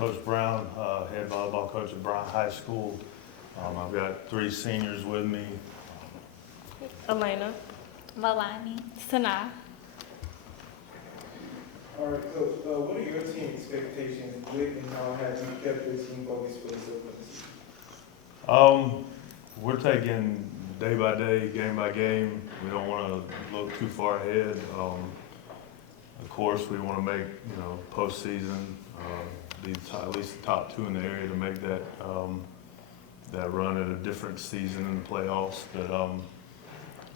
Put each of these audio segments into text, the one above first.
Coach Brown, head volleyball coach at Bryant High School. I've got 3 seniors with me. Elena. Malani. Sanaa. All right, Coach, what are your team expectations with and how have you kept your team focused for the silver season? We're taking day by day, game by game. We don't want to look too far ahead. Of course, we want to make, postseason, be at least the top 2 in the area to make that that run at a different season in the playoffs. But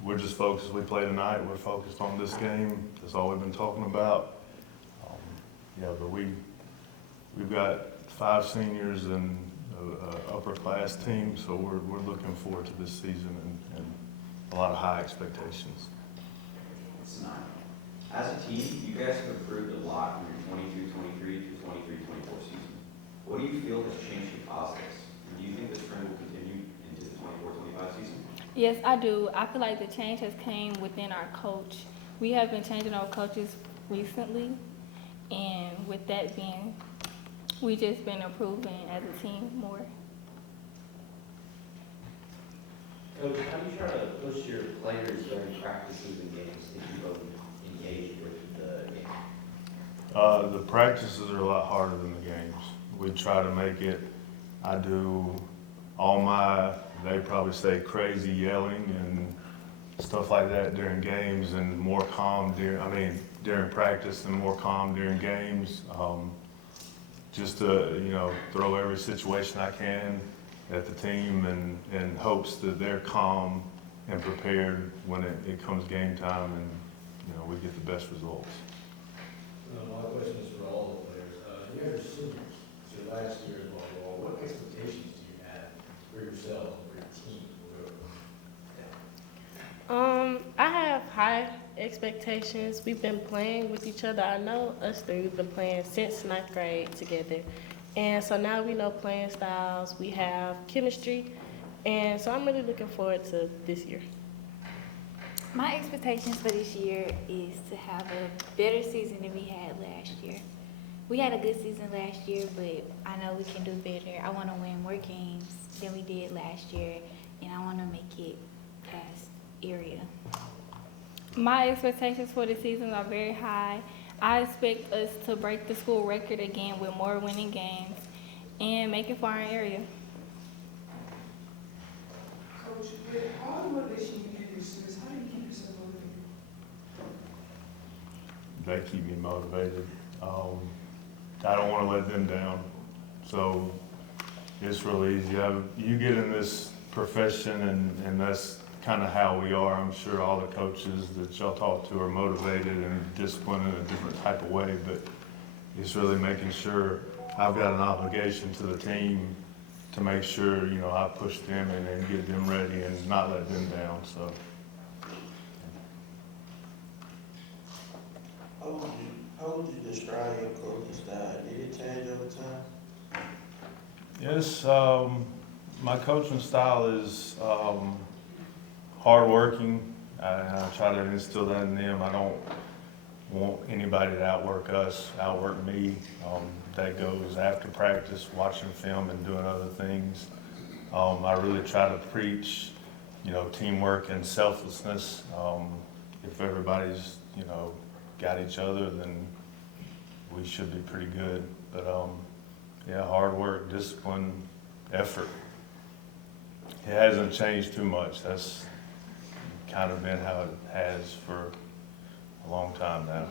we're just focused. We play tonight. We're focused on this game. That's all we've been talking about. But we've got 5 seniors and an upper class team, so we're looking forward to this season and a lot of high expectations. It's not. As a team, you guys have improved a lot from your 22-23 to 23-24 season. What do you feel has changed to cause this? And do you think this trend will continue into the 24-25 season? Yes, I do. I feel like the change has came within our coach. We have been changing our coaches recently, and with that being, we just been improving as a team more. Coach, how do you try to push your players during practices and games to keep them engaged with the game? The practices are a lot harder than the games. We try to make it, I do all my, they probably say crazy yelling and stuff like that during games, and more calm during practice and more calm during games. Just to, throw every situation I can at the team and in hopes that they're calm and prepared when it comes game time and, we get the best results. My question is for all the players. You guys are seniors, it's your last year in volleyball. What expectations do you have for yourselves and for your team? I have high expectations. We've been playing with each other. I know us 3, we've been playing since 9th grade together. And so now we know playing styles, we have chemistry, and so I'm really looking forward to this year. My expectations for this year is to have a better season than we had last year. We had a good season last year, but I know we can do better. I want to win more games than we did last year, and I want to make it past area. My expectations for the season are very high. I expect us to break the school record again with more winning games and make it for our area. Coach, with all the motivation you give your students, how do you keep yourself motivated? They keep me motivated. I don't want to let them down. So it's really easy. You get in this profession and that's kind of how we are. I'm sure all the coaches that y'all talk to are motivated and disciplined in a different type of way, but it's really making sure I've got an obligation to the team to make sure, I push them and get them ready and not let them down. So. How would you describe your coaching style? Did it change over time? Yes, my coaching style is hardworking. I try to instill that in them. I don't want anybody to outwork us, outwork me. That goes after practice, watching film and doing other things. I really try to preach, teamwork and selflessness. If everybody's, got each other, then we should be pretty good. But hard work, discipline, effort. It hasn't changed too much. That's kind of been how it has for a long time now.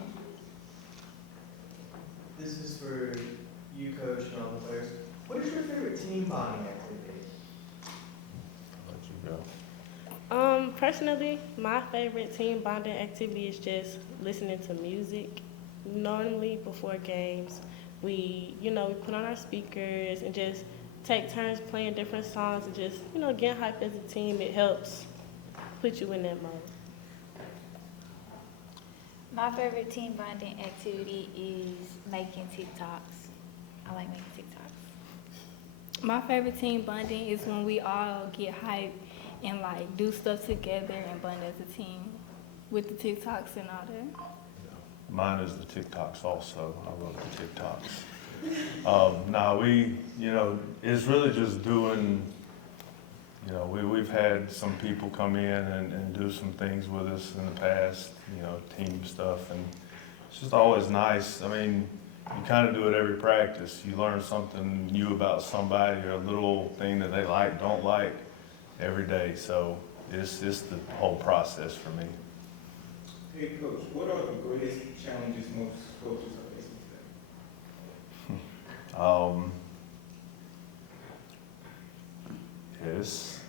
This is for you, Coach, and all the players. What is your favorite team bonding activity? I'll let you go. Personally, my favorite team bonding activity is just listening to music. Normally, before games, we put on our speakers and just take turns playing different songs and just, get hyped as a team. It helps put you in that mode. My favorite team bonding activity is making TikToks. I like making TikToks. My favorite team bonding is when we all get hyped and do stuff together and bond as a team with the TikToks and all that. Mine is the TikToks also. I love the TikToks. No, it's really just doing, we've had some people come in and do some things with us in the past, team stuff, and it's just always nice. I mean, you kind of do it every practice. You learn something new about somebody or a little thing that they like, don't like every day. So it's just the whole process for me. Hey, Coach, what are the greatest challenges most coaches are facing today? Yes.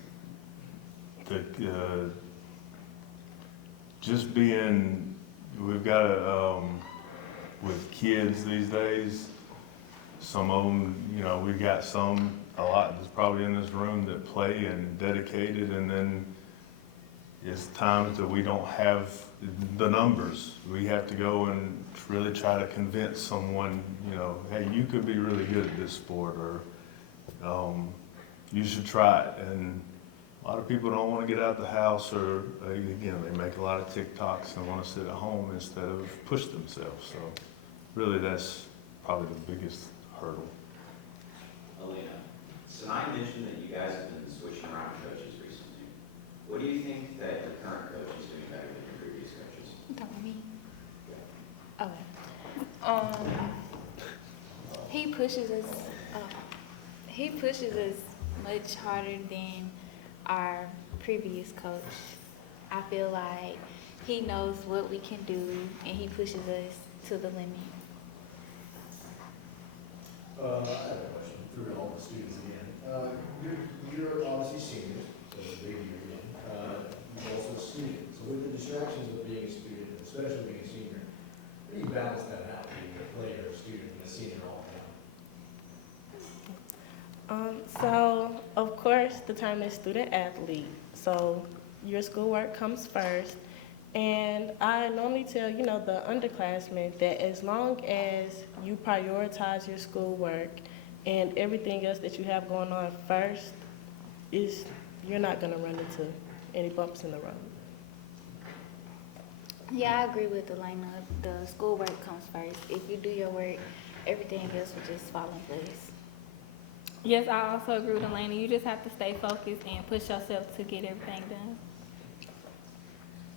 Just being, we've got with kids these days, some of them, we've got a lot that's probably in this room that play and dedicated, and then it's times that we don't have the numbers. We have to go and really try to convince someone, hey, you could be really good at this sport, or you should try it. And a lot of people don't want to get out of the house, or they make a lot of TikToks and want to sit at home instead of push themselves. So really that's probably the biggest hurdle. Elena, Sinai mentioned that you guys have been switching around coaches recently. What do you think that your current coach is doing better than your previous coaches? You talking to me? Okay. He pushes us much harder than our previous coach. I feel like he knows what we can do, and he pushes us to the limit. I have a question for all the students again. You're obviously seniors, so it's a big year again. You're also a student. So with the distractions of being a student, especially being a senior, how do you balance that out, being a player, a student, and a senior all the time? So, of course, the term is student athlete. So your schoolwork comes first. And I normally tell, the underclassmen that as long as you prioritize your schoolwork and everything else that you have going on first, you're not going to run into any bumps in the road. Yeah, I agree with Elena. The schoolwork comes first. If you do your work, everything else will just fall in place. Yes, I also agree with Elena. You just have to stay focused and push yourself to get everything done.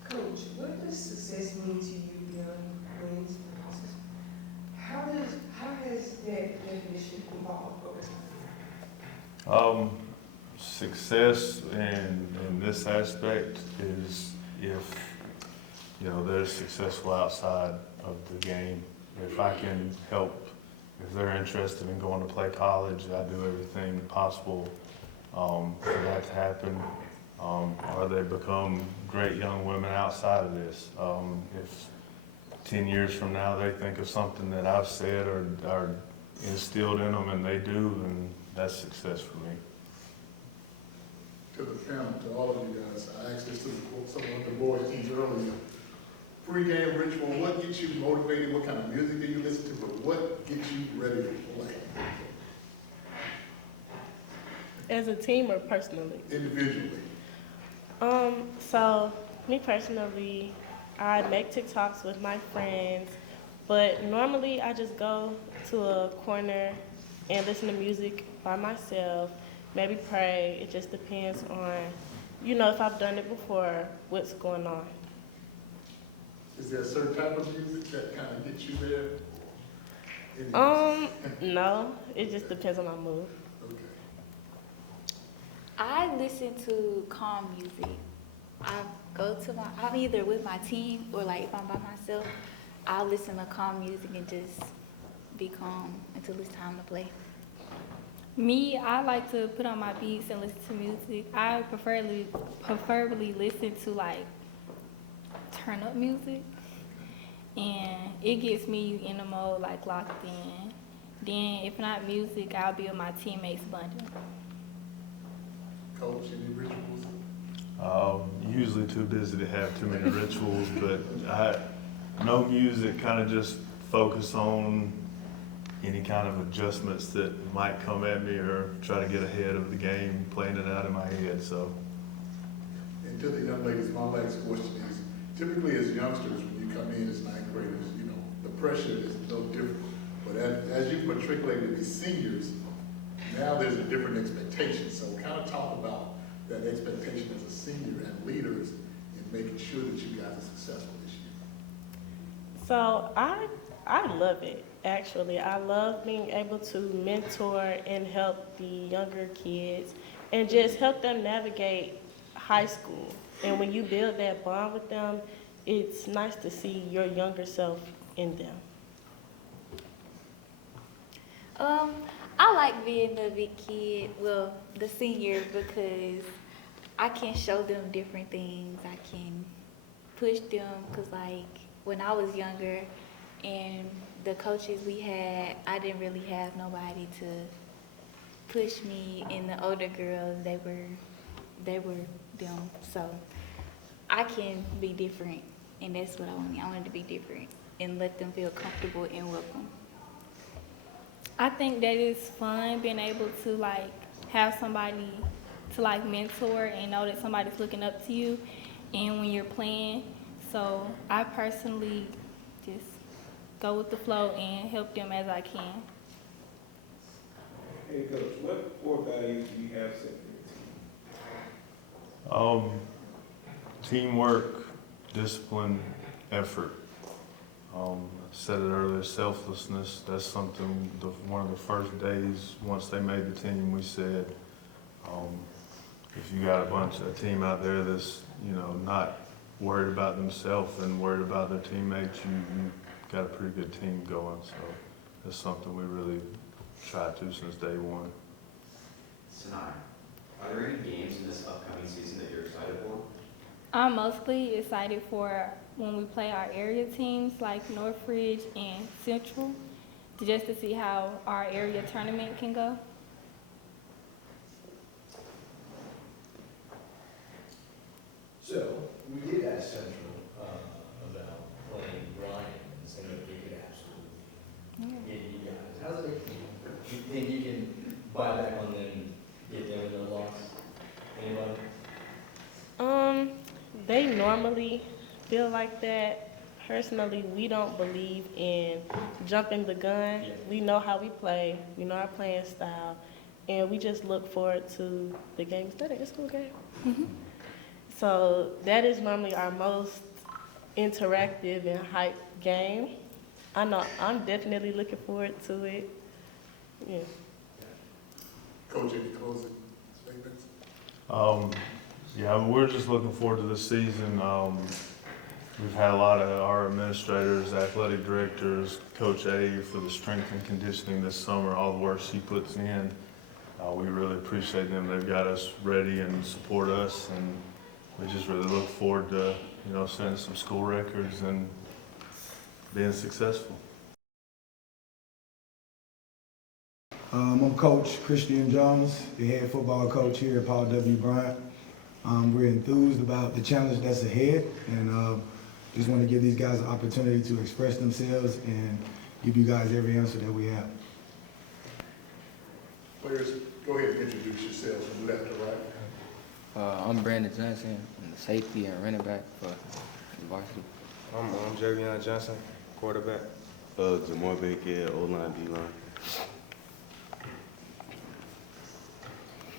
Coach, what does success mean to you beyond wins and losses? How has that definition evolved over time? Success in this aspect is if, they're successful outside of the game. If I can help, if they're interested in going to play college, I do everything possible for that to happen. Or they become great young women outside of this. If 10 years from now they think of something that I've said or instilled in them and they do, then that's success for me. To the panel, to all of you guys, I asked this to some of the boys' teams earlier. Pre-game ritual, what gets you motivated? What kind of music do you listen to? But what gets you ready to play? As a team or personally? Individually. So me personally, I make TikToks with my friends, but normally I just go to a corner and listen to music by myself, maybe pray. It just depends on, if I've done it before, what's going on. Is there a certain type of music that kind of gets you there? No, it just depends on my mood. Okay. I listen to calm music. I'm either with my team or like if I'm by myself, I'll listen to calm music and just be calm until it's time to play. Me, I like to put on my beats and listen to music. I preferably listen to like turn up music, and it gets me in the mode like locked in. Then if not music, I'll be with my teammates bonding. Coach, any rituals? Usually too busy to have too many rituals, but no music, kind of just focus on any kind of adjustments that might come at me or try to get ahead of the game, playing it out in my head. So. And to the young ladies, my last question is, typically as youngsters, when you come in as ninth graders, the pressure is no different. But as you matriculated these seniors, now there's a different expectation. So kind of talk about that expectation as a senior and leaders in making sure that you guys are successful this year. So I love it, actually. I love being able to mentor and help the younger kids and just help them navigate high school. And when you build that bond with them, it's nice to see your younger self in them. I like being the big kid, well, the senior, because I can show them different things. I can push them, because like when I was younger and the coaches we had, I didn't really have nobody to push me, and the older girls, they were them. So I can be different, and that's what I wanted. I wanted to be different and let them feel comfortable and welcome. I think that it's fun being able to like have somebody to like mentor and know that somebody's looking up to you and when you're playing. So I personally just go with the flow and help them as I can. Hey, Coach, what core values do you have set for your team? Teamwork, discipline, effort. I said it earlier, selflessness. That's something, one of the first days, once they made the team, we said, if you got a team out there that's, not worried about themselves and worried about their teammates, you got a pretty good team going. So that's something we really tried to since day one. Sanai, are there any games in this upcoming season that you're excited for? I'm mostly excited for when we play our area teams like Northridge and Central, just to see how our area tournament can go. So, we did ask Central about playing Bryant and saying that they could absolutely get you guys. How's it? You think you can buy back on them, get them with no loss? Anybody? They normally feel like that. Personally, we don't believe in jumping the gun. Yeah. We know how we play. We know our playing style. And we just look forward to the game. Is that a school game? Mm-hmm. So that is normally our most interactive and hype game. I know I'm definitely looking forward to it. Yeah. Coach, any closing statements? Yeah, we're just looking forward to the season. We've had a lot of our administrators, athletic directors, Coach A for the strength and conditioning this summer, all the work she puts in. We really appreciate them. They've got us ready and support us, and we just really look forward to, setting some school records and being successful. I'm Coach Christian Jones, the head football coach here at Paul W. Bryant. We're enthused about the challenge that's ahead, and just want to give these guys an opportunity to express themselves and give you guys every answer that we have. Players, go ahead and introduce yourselves from left to right. I'm Brandon Johnson, I'm the safety and running back for the varsity. I'm Javion Johnson, quarterback. Jamar Baker, O-line, D-line.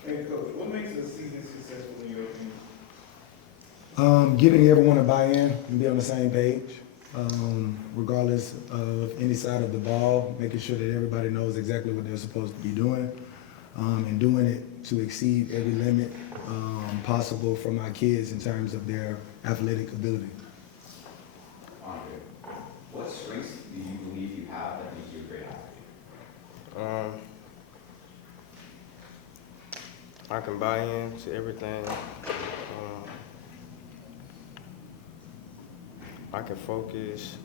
Hey, Coach, what makes a season successful in your opinion? Getting everyone to buy in and be on the same page, regardless of any side of the ball, making sure that everybody knows exactly what they're supposed to be doing, and doing it to exceed every limit possible for my kids in terms of their athletic ability. What strengths do you believe you have that make you a great athlete? I can buy in to everything. I can focus.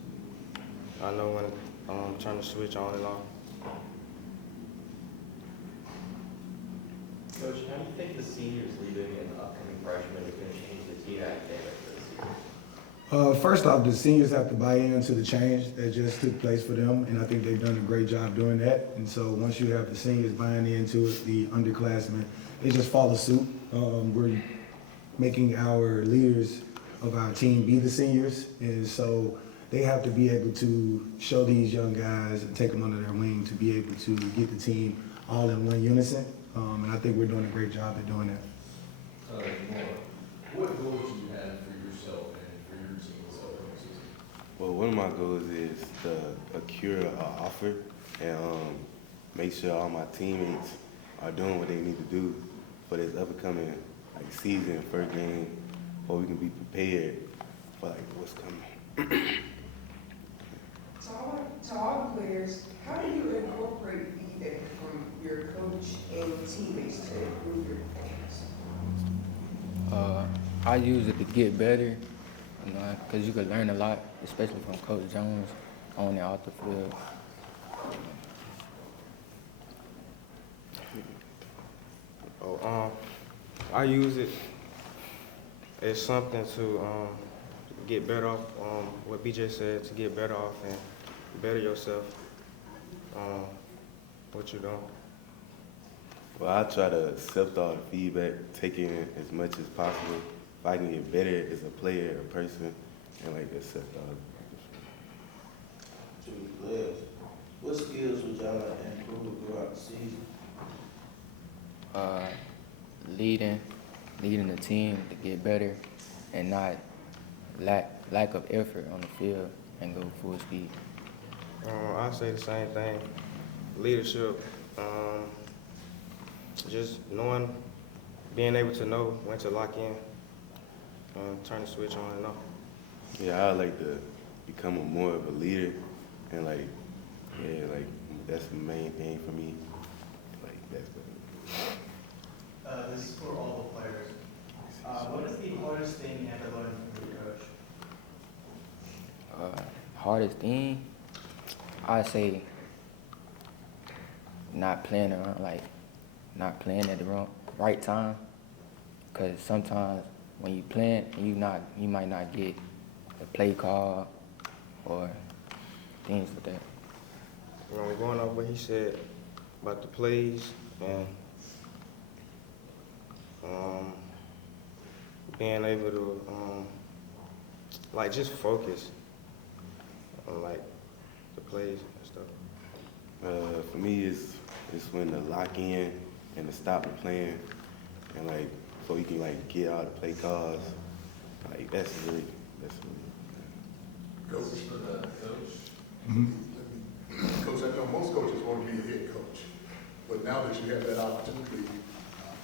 I know when I'm trying to switch on and off. Coach, how do you think the seniors leaving and the upcoming freshmen is going to change the team dynamic for this season? First off, the seniors have to buy into the change that just took place for them, and I think they've done a great job doing that. And so once you have the seniors buying into it, the underclassmen, they just follow suit. We're making our leaders of our team be the seniors, and so they have to be able to show these young guys and take them under their wing to be able to get the team all in one unison. And I think we're doing a great job at doing that. What goals do you have for yourself and for your team this upcoming season? Well, one of my goals is to accrue an offer and make sure all my teammates are doing what they need to do for this upcoming season, first game, so we can be prepared for what's coming. To all the players, how do you incorporate feedback from your coach and teammates to improve your performance? I use it to get better, you know, because you can learn a lot, especially from Coach Jones on and off the field. I use it as something to get better off, what BJ said, to get better off and better yourself, what you're doing. Well, I try to accept all the feedback, take in as much as possible. If I can get better as a player, a person, and accept all To the players, what skills would y'all like to improve throughout the season? Leading the team to get better and not lack of effort on the field and go full speed. I say the same thing. Leadership, just being able to know when to lock in, turn the switch on and off. Yeah, I like to become more of a leader, and that's the main thing for me. This is for all the players. What is the hardest thing you ever learned from your coach? Hardest thing, I say not playing around, not playing at the right time. Cause sometimes when you playing, you might not get a play call or things like that. When we're going over what he said about the plays and being able to just focus on the plays and stuff. For me, it's when to lock in and to stop the playing, and so you can get all the play calls. That's really. Coach, Coach, I know most coaches want to be a head coach, but now that you have that opportunity,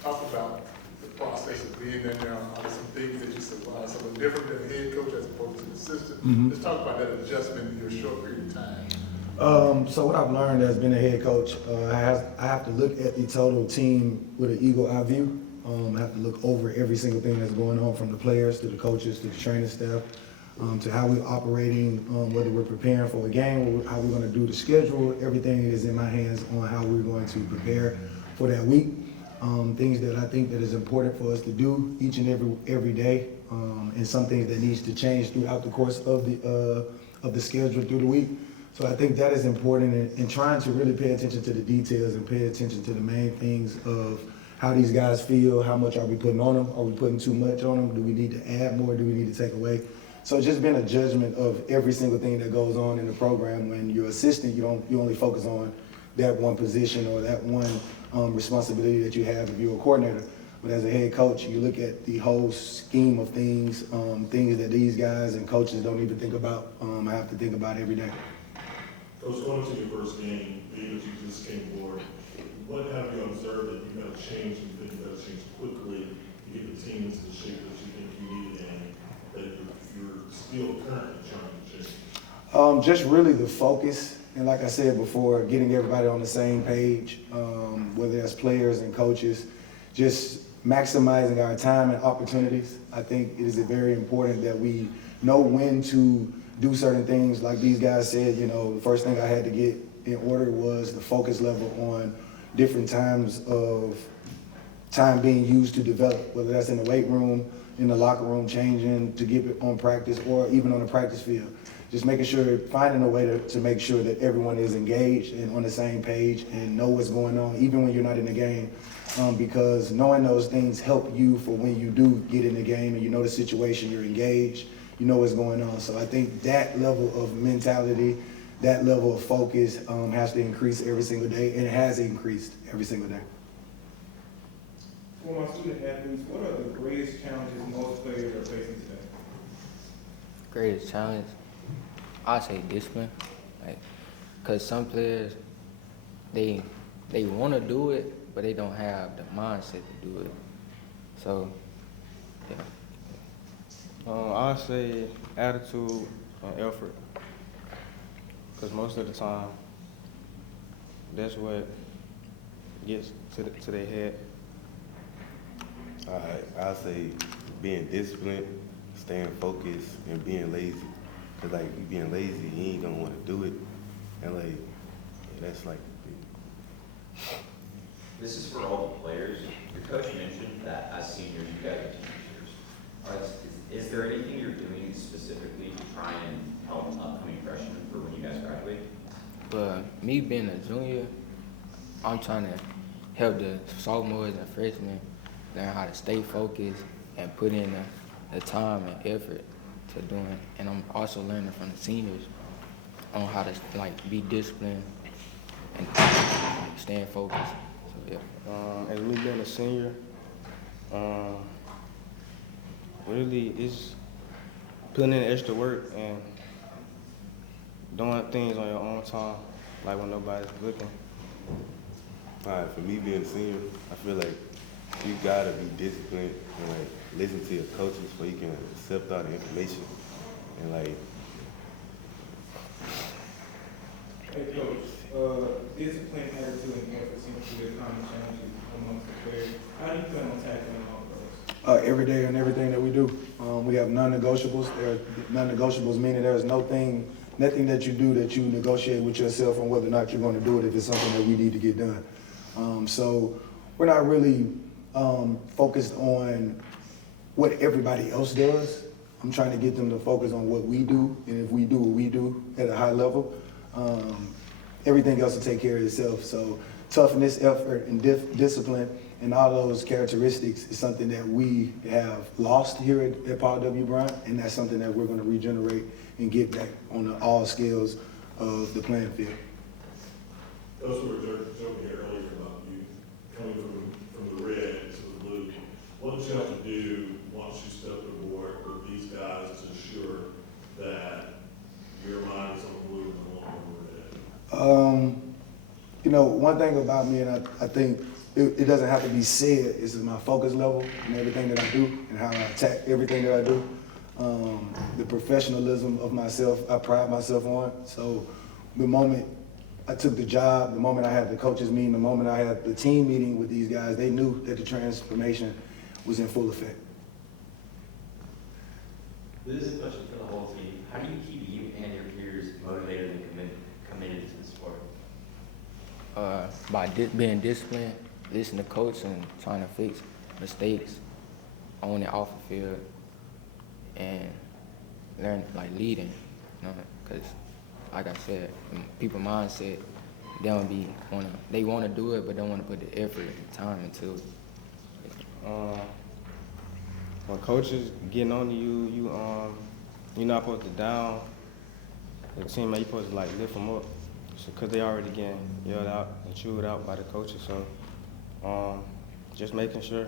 talk about the process of being in there. Are there some things that you said, wow, something different than a head coach as opposed to an assistant? Let's talk about that adjustment in your short period of time. So what I've learned as being a head coach, I have to look at the total team with an eagle eye view. I have to look over every single thing that's going on, from the players to the coaches to the training staff, to how we're operating, whether we're preparing for a game, how we're going to do the schedule. Everything is in my hands on how we're going to prepare for that week. Things that I think that is important for us to do each and every day, and some things that needs to change throughout the course of the schedule through the week. So I think that is important, in trying to really pay attention to the details and pay attention to the main things of how these guys feel, how much are we putting on them, are we putting too much on them, do we need to add more, do we need to take away? So just being a judgment of every single thing that goes on in the program. When you're assistant, you only focus on that one position or that one responsibility that you have if you're a coordinator. But as a head coach, you look at the whole scheme of things, things that these guys and coaches don't even think about. I have to think about every day. Coach, going into your first game, being that you just came aboard, what have you observed that you got to change and think you got to change quickly to get the team into the shape that you think you need and that you're still currently trying to change? Just really the focus, and like I said before, getting everybody on the same page, whether that's players and coaches, just maximizing our time and opportunities. I think it is very important that we know when to do certain things. Like these guys said, the first thing I had to get in order was the focus level on different times of time being used to develop, whether that's in the weight room, in the locker room, changing to get on practice, or even on the practice field. Just making sure, finding a way to make sure that everyone is engaged and on the same page and know what's going on, even when you're not in the game. Because knowing those things help you for when you do get in the game and you know the situation, you're engaged, you know what's going on. So I think that level of mentality, that level of focus has to increase every single day, and it has increased every single day. For my student athletes, what are the greatest challenges most players are facing today? Greatest challenge, I say discipline, like, cause some players, they want to do it, but they don't have the mindset to do it. So, yeah. I say attitude and effort, cause most of the time, that's what gets to their head. I'll say being disciplined, staying focused, and being lazy. Cause like you being lazy, you ain't gonna want to do it, and like that's like. This is for all the players. Your coach mentioned that as seniors, you guys are teachers. Is there anything you're doing specifically to try and help upcoming freshmen for when you guys graduate? But me being a junior, I'm trying to help the sophomores and freshmen learn how to stay focused and put in the time and effort to doing it. And I'm also learning from the seniors on how to like be disciplined and like, staying focused. So yeah. As me being a senior, really it's putting in extra work and doing things on your own time, like when nobody's looking. For me being a senior, I feel like you gotta be disciplined and like listen to your coaches so you can accept all the information and like. Hey Coach, discipline, attitude, and effort seems to be a common challenge amongst the players. How do you plan on tackling all of those? Every day and everything that we do, we have non-negotiables. There are non-negotiables, meaning there is nothing that you do that you negotiate with yourself on whether or not you're going to do it if it's something that we need to get done. So we're not really focused on what everybody else does. I'm trying to get them to focus on what we do, and if we do what we do at a high level, everything else will take care of itself. So toughness, effort, and discipline, and all those characteristics is something that we have lost here at PWB Bryant, and that's something that we're going to regenerate and get back on all scales of the playing field. Those who were joking here earlier about you coming from the red to the blue, what did you have to do once you stepped aboard with these guys to ensure that your mind is on the blue and no longer on the red? You know, one thing about me, and I think it doesn't have to be said, is my focus level and everything that I do and how I attack everything that I do. The professionalism of myself, I pride myself on. So the moment I took the job, the moment I had the coaches meeting, the moment I had the team meeting with these guys, they knew that the transformation was in full effect. This is a question for the whole team. How do you keep you and your peers motivated and committed to the sport? By being disciplined, listening to coach and trying to fix mistakes on and off the field, and learn like leading, you know, because like I said, people mindset, they want to do it, but don't want to put the effort and time into it. When coaches getting on to you, you're not supposed to down the teammate. You're supposed to like lift them up, because they already getting yelled out and chewed out by the coaches. So just making sure.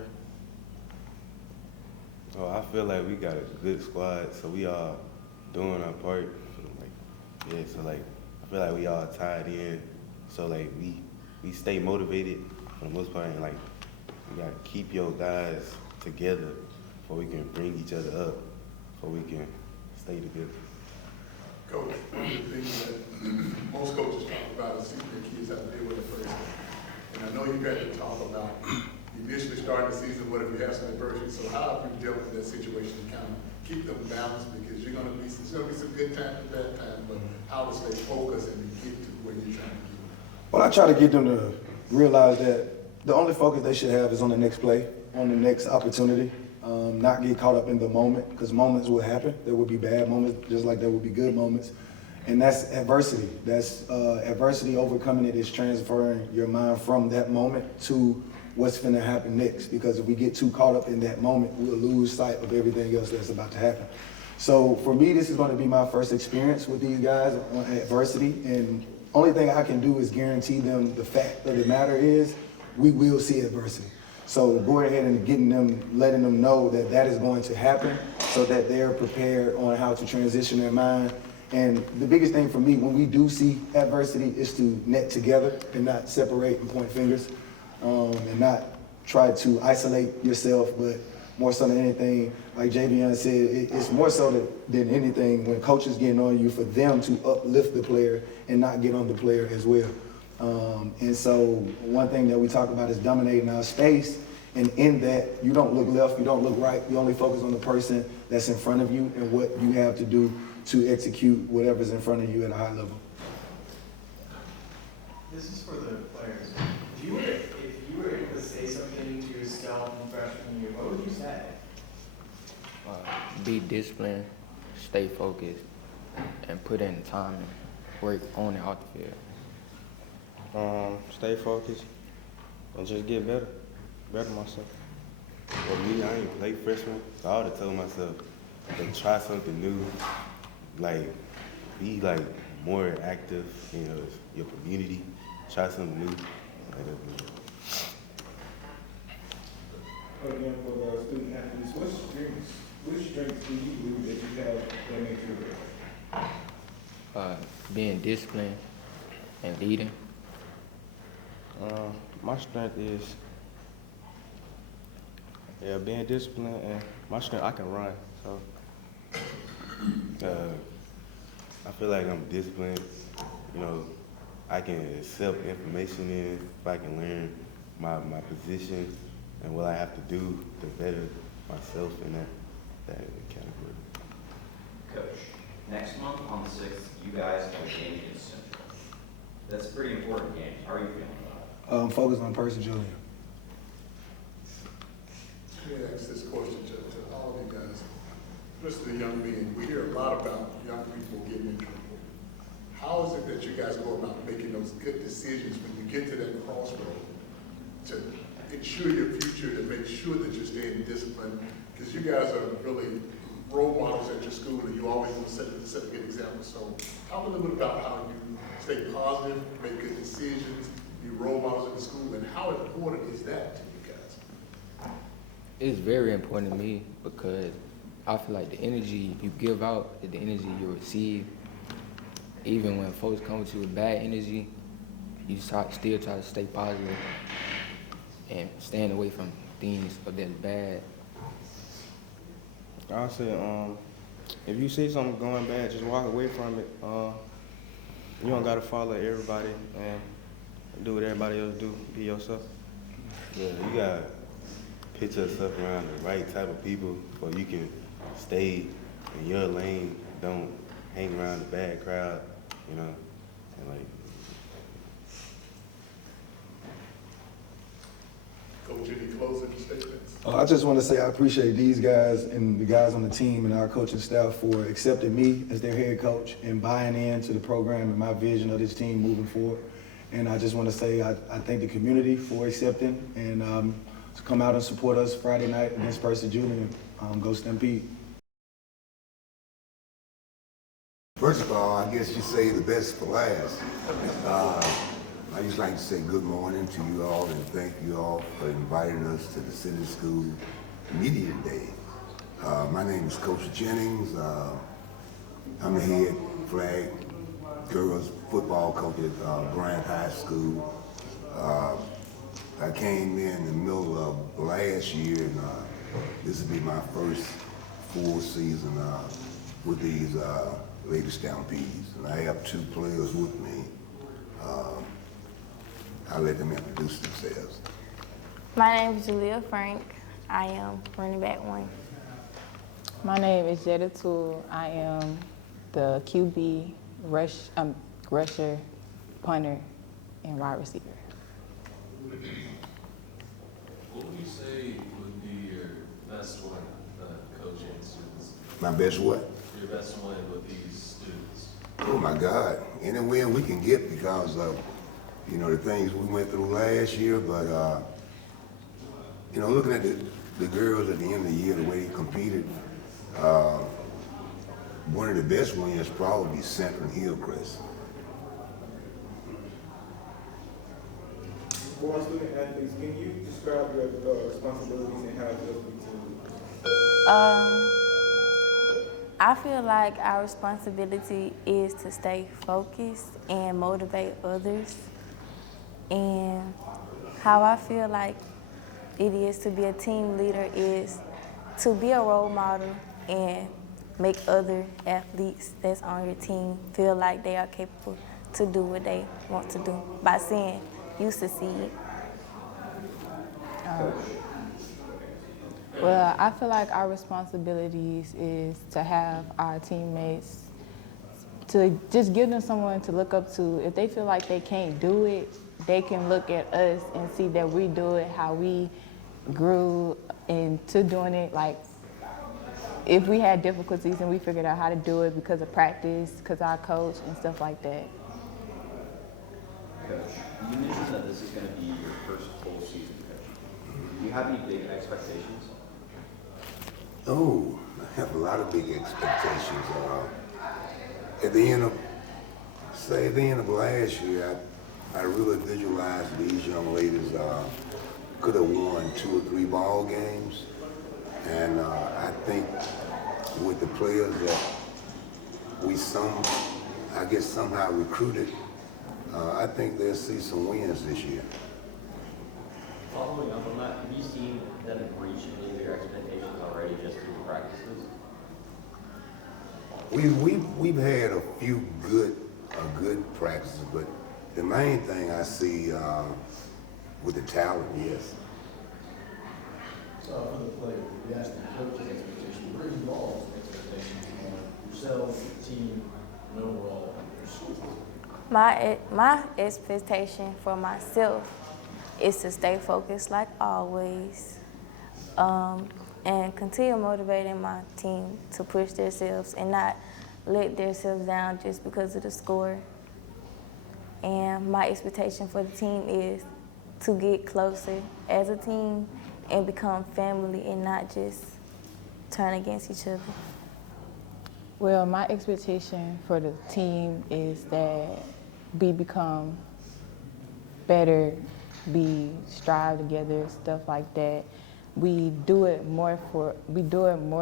Oh, I feel like we got a good squad, so we all doing our part. So I feel like we all tied in. So like we stay motivated for the most part, and like we gotta keep your guys together so we can bring each other up, so we can stay together. Coach, one of the things that most coaches talk about is seeing their kids have to deal with adversity. And I know you got to talk about initially starting the season, what if you have some adversity? So how have you dealt with that situation to kind of keep them balanced? Because there's going to be some good times and bad times, but how to stay focused and to get to where you're trying to get. Well, I try to get them to realize that the only focus they should have is on the next play, on the next opportunity. Not get caught up in the moment, because moments will happen. There will be bad moments, just like there will be good moments. And that's adversity. That's adversity, overcoming it is transferring your mind from that moment to what's going to happen next. Because if we get too caught up in that moment, we'll lose sight of everything else that's about to happen. So for me, this is going to be my first experience with these guys on adversity, and only thing I can do is guarantee them the fact of the matter is we will see adversity. So go ahead and letting them know that that is going to happen so that they're prepared on how to transition their mind. And the biggest thing for me when we do see adversity is to net together and not separate and point fingers, and not try to isolate yourself, but more so than anything, like Javion said, it's more so than anything when coaches getting on you for them to uplift the player and not get on the player as well. And so one thing that we talk about is dominating our space, and in that you don't look left, you don't look right, you only focus on the person that's in front of you and what you have to do to execute whatever's in front of you at a high level. This is for the players. If you were able to say something to yourself in freshman year, what would you say? Be disciplined, stay focused, and put in time and work on and off the field. Stay focused and just get better myself. For me, I ain't played freshman, so I would have told myself to try something new, like be like more active in your community, try something new. Again, for the student athletes, which strengths do you believe that you have that make you better? Being disciplined and leading. My strength is being disciplined, and my strength I can run. So I feel like I'm disciplined. I can accept information in if I can learn my position and what I have to do to better myself in that category. Coach, next month on the 6th, you guys have a game against Central. That's a pretty important game. How are you feeling about it? I'm focused on Percy Julian. Let me ask this question to all of you guys, especially the young men. We hear a lot about young people getting in trouble. How is it that you guys go about making those good decisions when you get to that crossroad to ensure your future, to make sure that you're staying disciplined? Because you guys are really role models at your school, and you always want to set a good example. So talk a little bit about how you stay positive, make good decisions, be role models at the school, and how important is that to you guys? It's very important to me because I feel like the energy you give out is the energy you receive. Even when folks come to you with bad energy, you still try to stay positive and staying away from things that's bad. I say, if you see something going bad, just walk away from it. You don't gotta follow everybody and do what everybody else do. Be yourself. Yeah, you gotta pitch yourself around the right type of people so you can stay in your lane. Don't hang around the bad crowd, and like. Coach, any closing statements? I just want to say I appreciate these guys and the guys on the team and our coaching staff for accepting me as their head coach and buying into the program and my vision of this team moving forward. And I just want to say I thank the community for accepting and to come out and support us Friday night against Percy Julian. Go Stampede. First of all, I guess you say the best for last. I just like to say good morning to you all and thank you all for inviting us to the City School Media Day. My name is Coach Jennings. I'm the head flag girls football coach at Bryant High School. I came in the middle of last year, and this will be my first full season with these Lady Stampedes. And I have two players with me. I'll let them introduce themselves. My name is Jalea Frank. I am running back 1. My name is Jetta Toole. I am the QB, rusher, punter, and wide receiver. What would you say would be your best win coaching students? My best what? Your best win with these students? Oh my God, any win we can get because of, the things we went through last year, but, looking at the girls at the end of the year, the way they competed, one of the best ones probably Central Hillcrest. For our student athletes, can you describe your responsibilities and how it feels to be team leader? I feel like our responsibility is to stay focused and motivate others. And how I feel like it is to be a team leader is to be a role model and make other athletes that's on your team feel like they are capable to do what they want to do by seeing you succeed. Well, I feel like our responsibilities is to have our teammates, to just give them someone to look up to. If they feel like they can't do it, they can look at us and see that we do it, how we grew into doing it. Like, if we had difficulties and we figured out how to do it because of practice, because our coach and stuff like that. Coach, you mentioned that this is going to be your first full season, Coach. Do you have any big expectations? Oh, I have a lot of big expectations. At the end of last year, I really visualized these young ladies could have won 2 or 3 ball games. And I think with the players that we somehow recruited, I think they'll see some wins this year. Following up on that, have you seen them reach any of your expectations already just through practices? We've had a few good practices, but the main thing I see with the talent, yes. So for the players, we asked the coach's expectation, where are you all's expectations on yourselves, the team, and overall your school? My expectation for myself is to stay focused like always, and continue motivating my team to push themselves and not let themselves down just because of the score. And my expectation for the team is to get closer as a team and become family and not just turn against each other. Well, my expectation for the team is that we become better, we strive together, stuff like that. We do it more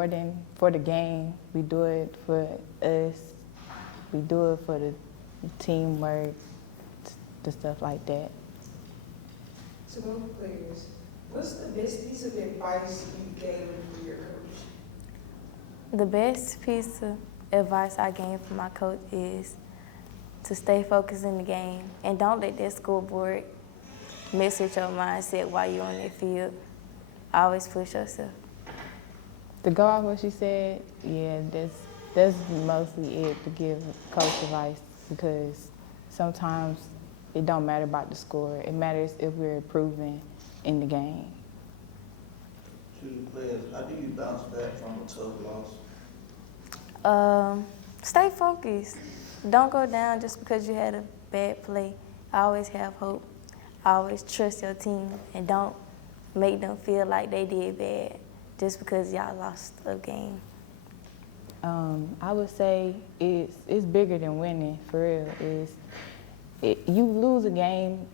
than for the game. We do it for us. We do it for the teamwork, the stuff like that. To both players, what's the best piece of advice you gave from your coach? The best piece of advice I gained from my coach is to stay focused in the game and don't let that scoreboard mess with your mindset while you're on that field. Always push yourself. To go off what she said, yeah, that's mostly it, to give coach advice, because sometimes it don't matter about the score. It matters if we're improving in the game. To the players, how do you bounce back from a tough loss? Stay focused. Don't go down just because you had a bad play. Always have hope. Always trust your team and don't make them feel like they did bad just because y'all lost a game. I would say it's bigger than winning, for real. You lose a game,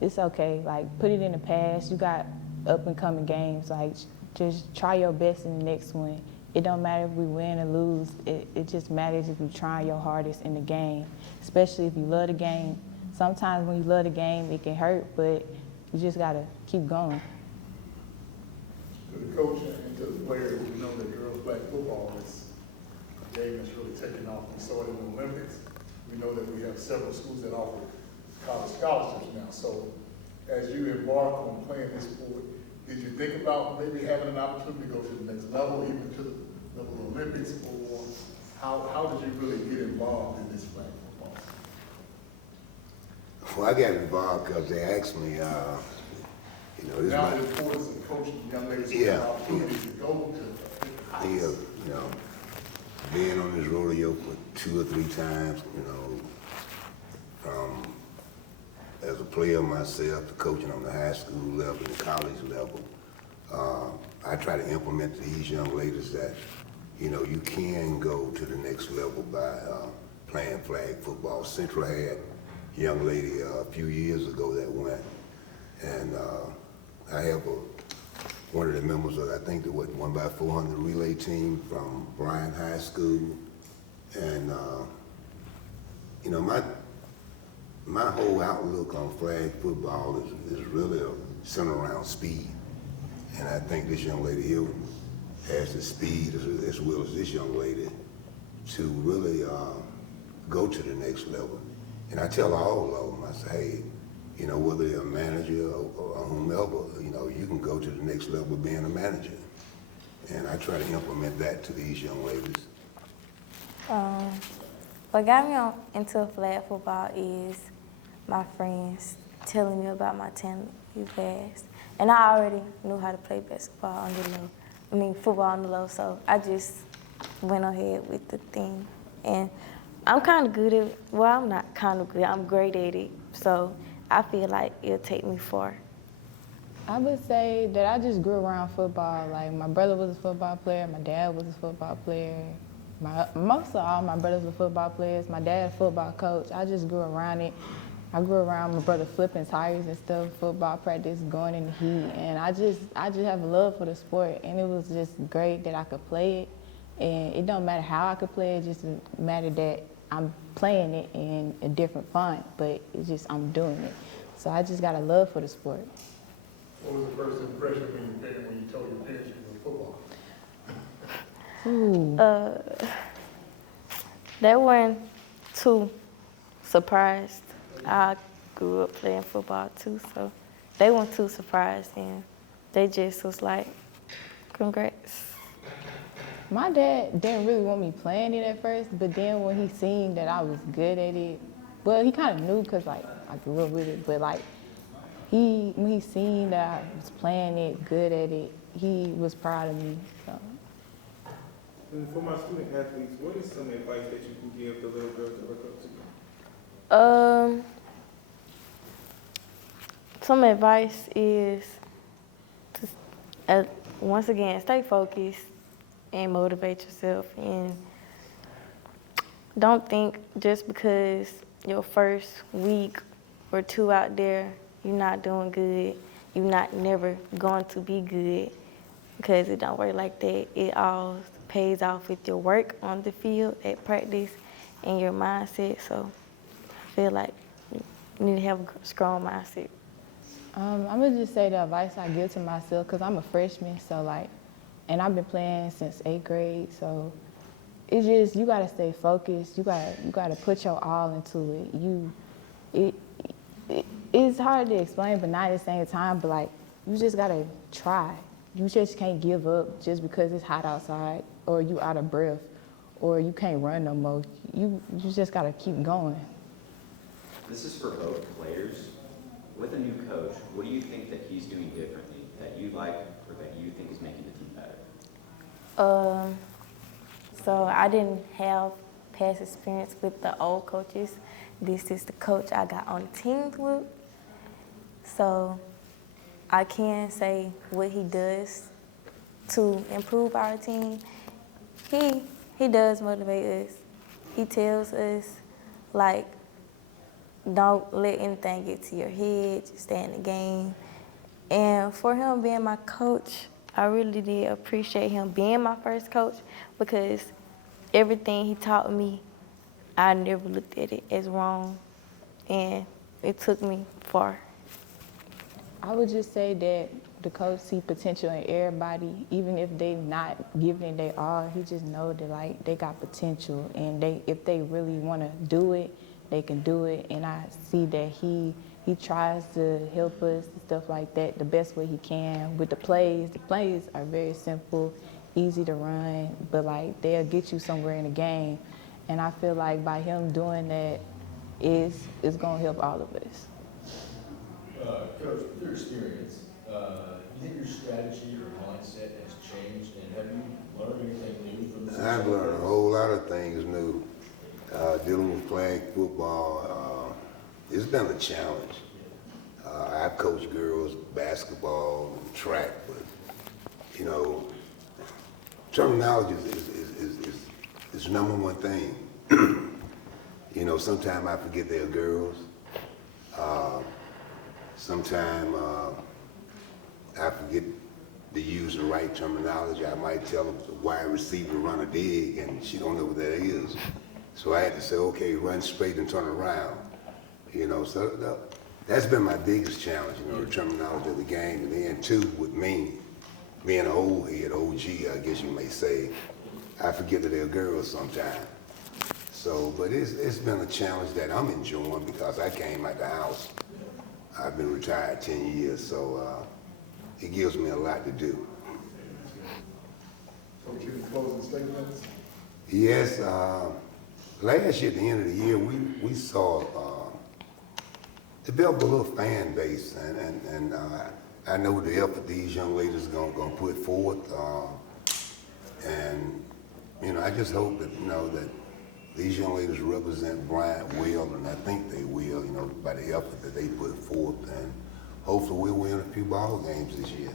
it's okay. Like, put it in the past. You got up and coming games. Like, just try your best in the next one. It don't matter if we win or lose. It just matters if you're trying your hardest in the game, especially if you love the game. Sometimes when you love the game, it can hurt, but you just gotta keep going. To the coach and to the players, we know that girls' flag football is a game that's really taking off. We saw it in the Olympics. We know that we have several schools that offer college scholarships now. So as you embark on playing this sport, did you think about maybe having an opportunity to go to the next level, even to the level of Olympics, or how did you really get involved in this flag football? Well, I got involved because they asked me, this Now might, the importance of coaching young ladies who Yeah. have opportunities to go to heights. being on this rodeo for 2 or 3 times, as a player myself, to coaching on the high school level, the college level, I try to implement to these young ladies that you know, you can go to the next level by playing flag football. Central had a young lady a few years ago that went, and I have one of the members of, I think, the 1x400 relay team from Bryant High School, and you know, my whole outlook on flag football is really centered around speed, and I think this young lady here has the speed as well as this young lady to really go to the next level. And I tell all of them, I say, hey, you know, whether you're a manager or whomever, you know, you can go to the next level being a manager. And I try to implement that to these young ladies. What got me into flag football is my friends telling me about my talent fast. And I already knew how to play basketball on the low. I mean, football on the low, so I just went ahead with the thing. And I'm kind of good at it. Well, I'm not kind of good. I'm great at it. So I feel like it'll take me far. I would say that I just grew around football. Like, my brother was a football player, my dad was a football player. Most of all my brothers were football players. My dad, a football coach. I just grew around it. I grew around my brother flipping tires and stuff, football practice, going in the heat. And I just have a love for the sport. And it was just great that I could play it. And it don't matter how I could play it, just matter that I'm playing it in a different font, but it's just I'm doing it. So I just got a love for the sport. What was the first impression when you told your parents you were football? They weren't too surprised. I grew up playing football too, so they weren't too surprised, and they just was like, congrats. My dad didn't really want me playing it at first, but then when he seen that I was good at it, well, he kind of knew because, like, I grew up with it, but, like, when he seen that I was playing it, good at it, he was proud of me, so. And for my student athletes, what is some advice that you can give the little girls that look up to you? Some advice is to, once again, stay focused and motivate yourself. And don't think just because your first week or two out there, you're not doing good, you're not never going to be good, because it don't work like that. It all pays off with your work on the field at practice and your mindset. So I feel like you need to have a strong mindset. I'm gonna just say the advice I give to myself, because I'm a freshman, so like, and I've been playing since 8th grade, so it's just, you gotta stay focused, you gotta put your all into it. It's hard to explain, but not at the same time, but like, you just gotta try. You just can't give up just because it's hot outside, or you out of breath, or you can't run no more. You just gotta keep going. This is for both players. With a new coach, what do you think that he's doing differently that you like or that you think is making the team better? So I didn't have past experience with the old coaches. This is the coach I got on the team with. So I can say what he does to improve our team. He does motivate us. He tells us, like, don't let anything get to your head, just stay in the game. And for him being my coach, I really did appreciate him being my first coach, because everything he taught me, I never looked at it as wrong, and it took me far. I would just say that the coach see potential in everybody, even if they not giving it their all. He just know that, like, they got potential, and if they really want to do it, they can do it. And I see that he tries to help us and stuff like that the best way he can with the plays. The plays are very simple, easy to run, but like, they'll get you somewhere in the game. And I feel like by him doing that, it's gonna help all of us. Coach, with your experience, do you think your strategy or mindset has changed, and have you learned anything new from this? I've learned a whole lot of things new. Dealing with flag football, it's been a challenge. I've coached girls basketball and track, but, you know, terminology is the number one thing. You know, sometimes I forget they're girls. Sometimes I forget to use the right terminology. I might tell a wide receiver to run a dig, and she don't know what that is. So I had to say, okay, run straight and turn around. You know, so that's been my biggest challenge, you know, the terminology of the game. And then too, with me, being an old head, OG, I guess you may say, I forget that they're girls sometimes. So, but it's been a challenge that I'm enjoying because I came out the house. I've been retired 10 years, so it gives me a lot to do. Coach, any closing statements? Yes, last year at the end of the year, we saw develop a little fan base, and I know the effort these young ladies are gonna put forth, and you know, I just hope that you know that these young ladies represent Bryant well, and I think they will, you know, by the effort that they put forth, and hopefully we'll win a few ball games this year.